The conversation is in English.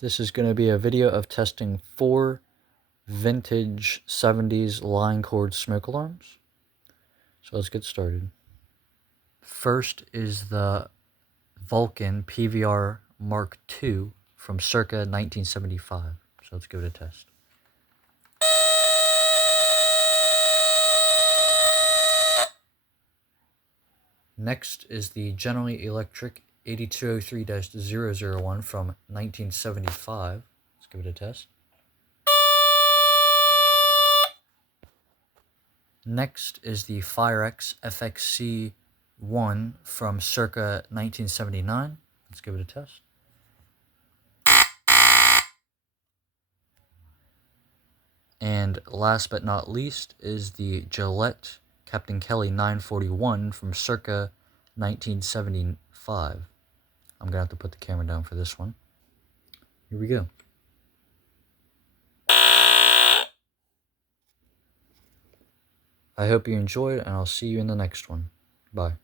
This is going to be a video of testing 4 vintage 70s Linecord smoke alarms. So let's get started. First is the Vulcan PVR Mark II from circa 1975. So let's give it a test. Next is the General Electric 8203-001 from 1975. Let's give it a test. Next is the Firex FXC1 from circa 1979. Let's give it a test. And last but not least is the Gillette Captain Kelly 941 from circa 1975. I'm going to have to put the camera down for this one. Here we go. I hope you enjoyed, and I'll see you in the next one. Bye.